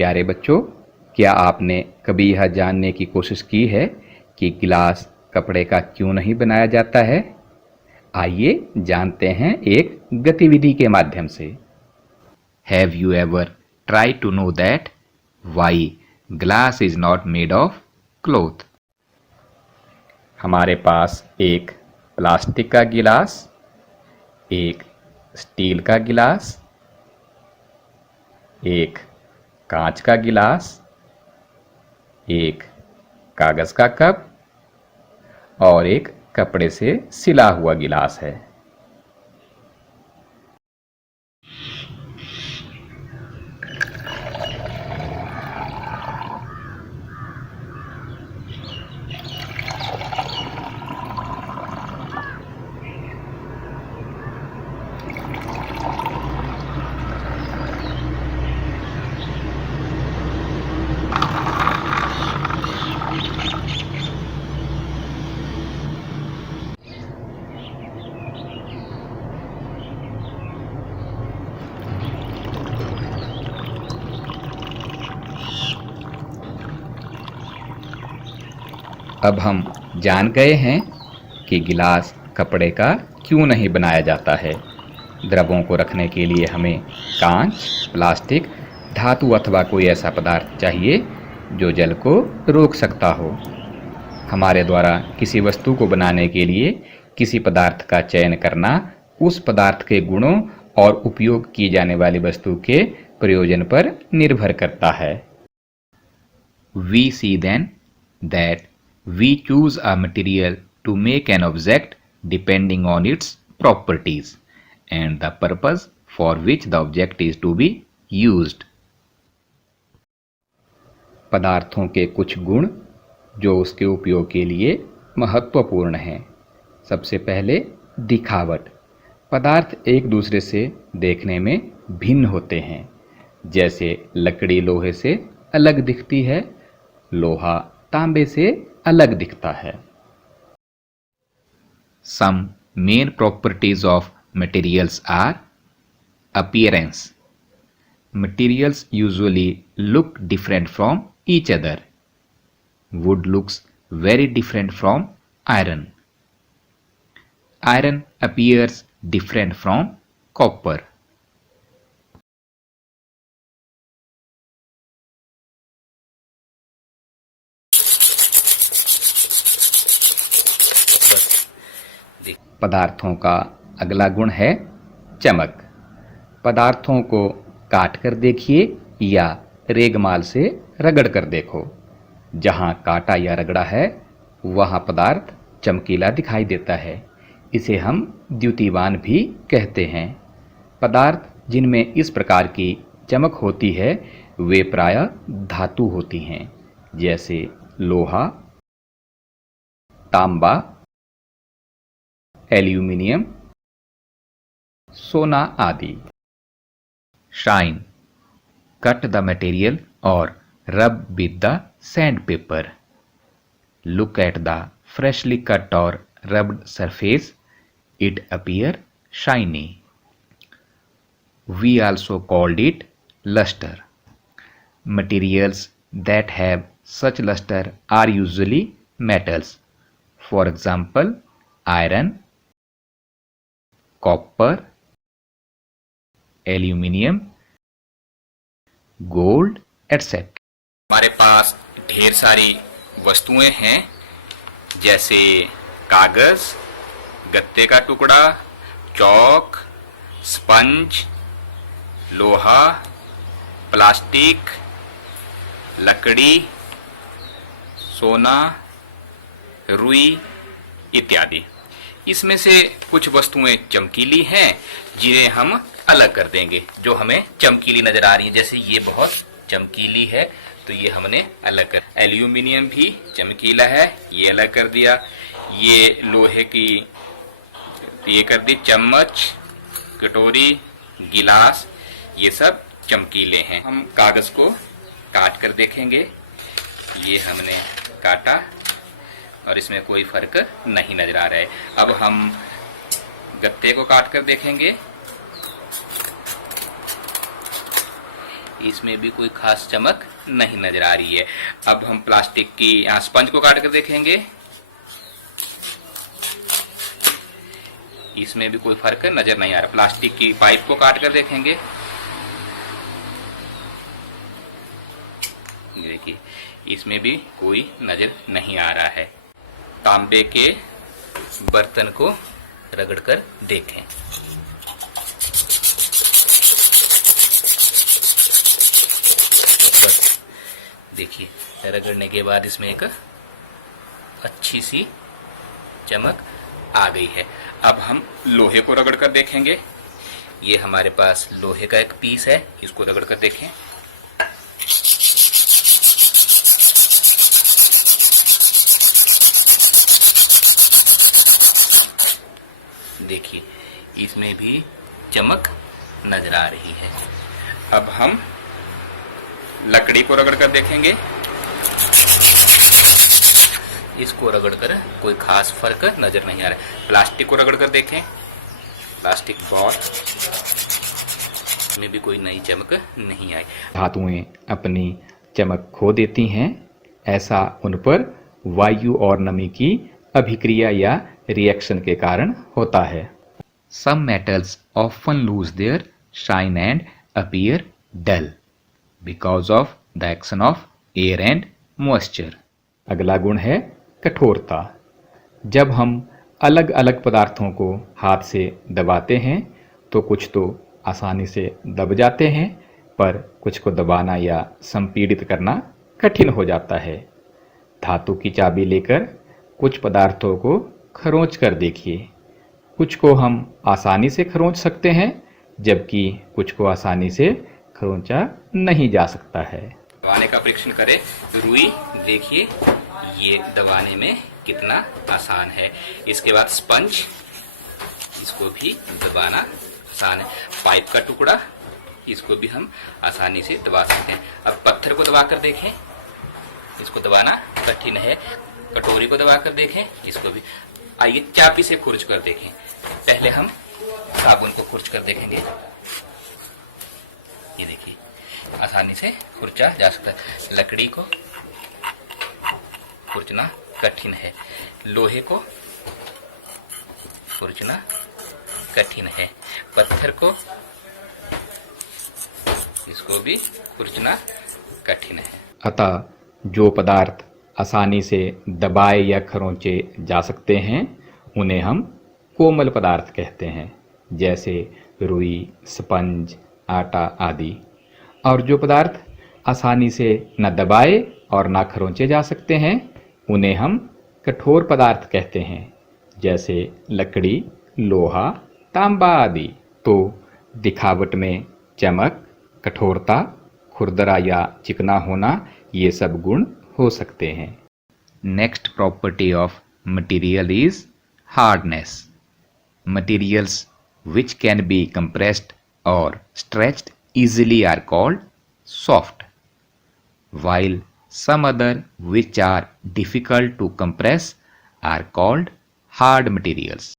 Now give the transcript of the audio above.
प्यारे बच्चों, क्या आपने कभी यह जानने की कोशिश की है कि गिलास कपड़े का क्यों नहीं बनाया जाता है? आइए जानते हैं एक गतिविधि के माध्यम से। Have you ever tried to know that why glass is not made of cloth? हमारे पास एक प्लास्टिक का गिलास, एक स्टील का गिलास, एक कांच का गिलास, एक कागज का कप और एक कपड़े से सिला हुआ गिलास है। अब हम जान गए हैं कि गिलास कपड़े का क्यों नहीं बनाया जाता है। द्रवों को रखने के लिए हमें कांच, प्लास्टिक, धातु अथवा कोई ऐसा पदार्थ चाहिए जो जल को रोक सकता हो। हमारे द्वारा किसी वस्तु को बनाने के लिए किसी पदार्थ का चयन करना उस पदार्थ के गुणों और उपयोग की जाने वाली वस्तु के प्रयोजन पर निर्भर करता है। We see then that we choose a material to make an object depending on its properties and the purpose for which the object is to be used. पदार्थों के कुछ गुण जो उसके उपयोग के लिए महत्वपूर्ण हैं। सबसे पहले दिखावट। पदार्थ एक दूसरे से देखने में भिन्न होते हैं। जैसे लकड़ी लोहे से अलग दिखती है, लोहा तांबे से अलग दिखता है। Some main properties of materials are appearance. Materials usually look different from each other. Wood looks very different from iron. Iron appears different from copper. पदार्थों का अगला गुण है चमक। पदार्थों को काट कर देखिए या रेगमाल से रगड़ कर देखो। जहाँ काटा या रगड़ा है वहाँ पदार्थ चमकीला दिखाई देता है। इसे हम द्युतिवान भी कहते हैं। पदार्थ जिनमें इस प्रकार की चमक होती है वे प्रायः धातु होती हैं, जैसे लोहा, तांबा, एल्यूमिनियम, सोना आदि। शाइन। कट द मटेरियल और रब with the sandpaper. Look at the freshly cut or rubbed surface. It appear shiny. We also called it luster. Materials that have such luster are usually metals. For example, iron, copper, aluminium, gold etcetera. हमारे पास ढेर सारी वस्तुएं हैं, जैसे कागज, गत्ते का टुकड़ा, चौक, स्पंज, लोहा, प्लास्टिक, लकड़ी, सोना, रुई इत्यादि। इसमें से कुछ वस्तुएं चमकीली हैं जिन्हें हम अलग कर देंगे, जो हमें चमकीली नजर आ रही है। जैसे ये बहुत चमकीली है तो ये हमने अलग कर। एल्यूमिनियम भी चमकीला है, ये अलग कर दिया। ये लोहे की ये कर दी। चम्मच, कटोरी, गिलास ये सब चमकीले हैं। हम कागज को काट कर देखेंगे। ये हमने काटा और इसमें कोई फर्क नहीं नजर आ रहा है। अब हम गत्ते को काट कर देखेंगे। इसमें भी कोई खास चमक नहीं नजर आ रही है। अब हम प्लास्टिक की यहाँ स्पंज को काट कर देखेंगे, इसमें भी कोई फर्क नजर नहीं आ रहा। प्लास्टिक की पाइप को काट कर देखेंगे, देखिए इसमें भी कोई नजर नहीं आ रहा है। तांबे के बर्तन को रगड़ कर देखें, देखिए रगड़ने के बाद इसमें एक अच्छी सी चमक आ गई है। अब हम लोहे को रगड़ कर देखेंगे। ये हमारे पास लोहे का एक पीस है, इसको रगड़ कर देखें। देखिए इसमें भी चमक नजर आ रही है। अब हम लकड़ी को रगड़ कर देखेंगे, इसको रगड़ कर कोई खास फर्क नजर नहीं आ रहा है। प्लास्टिक को रगड़ कर देखें, प्लास्टिक बॉल में भी कोई नई चमक नहीं आई। धातुएं अपनी चमक खो देती हैं, ऐसा उन पर वायु और नमी की अभिक्रिया या रिएक्शन के कारण होता है। Some metals often lose their shine and appear dull because of the action of air and moisture. अगला गुण है कठोरता। जब हम अलग अलग पदार्थों को हाथ से दबाते हैं तो कुछ तो आसानी से दब जाते हैं, पर कुछ को दबाना या संपीड़ित करना कठिन हो जाता है। धातु की चाबी लेकर कुछ पदार्थों को खरोंच कर देखिए। कुछ को हम आसानी से खरोंच सकते हैं, जबकि कुछ को आसानी से खरोंचा नहीं जा सकता है। दबाने का परीक्षण करें। रुई देखिए ये दबाने में कितना आसान है। इसके बाद स्पंज, इसको भी दबाना आसान है। पाइप का टुकड़ा, इसको भी हम आसानी से दबा सकते हैं। अब पत्थर को दबा कर देखें, इसको दबाना कठिन है। कटोरी को दबा कर देखें, इसको भी। आइए चाबी से खुरच कर देखें। पहले हम साबुन को खुरच कर देखेंगे, ये देखिए आसानी से खुरचा जा सकता है। लकड़ी को खुरचना कठिन है, लोहे को खुरचना कठिन है, पत्थर को, इसको भी खुरचना कठिन है। अतः जो पदार्थ आसानी से दबाए या खरोंचे जा सकते हैं उन्हें हम कोमल पदार्थ कहते हैं, जैसे रुई, स्पंज, आटा आदि। और जो पदार्थ आसानी से न दबाए और न खरोंचे जा सकते हैं उन्हें हम कठोर पदार्थ कहते हैं, जैसे लकड़ी, लोहा, तांबा आदि। तो दिखावट में चमक, कठोरता, खुरदरा या चिकना होना, ये सब गुण हो सकते हैं। Next property of material is hardness. Materials which can be compressed or stretched easily are called soft, while some other which are difficult to compress are called hard materials.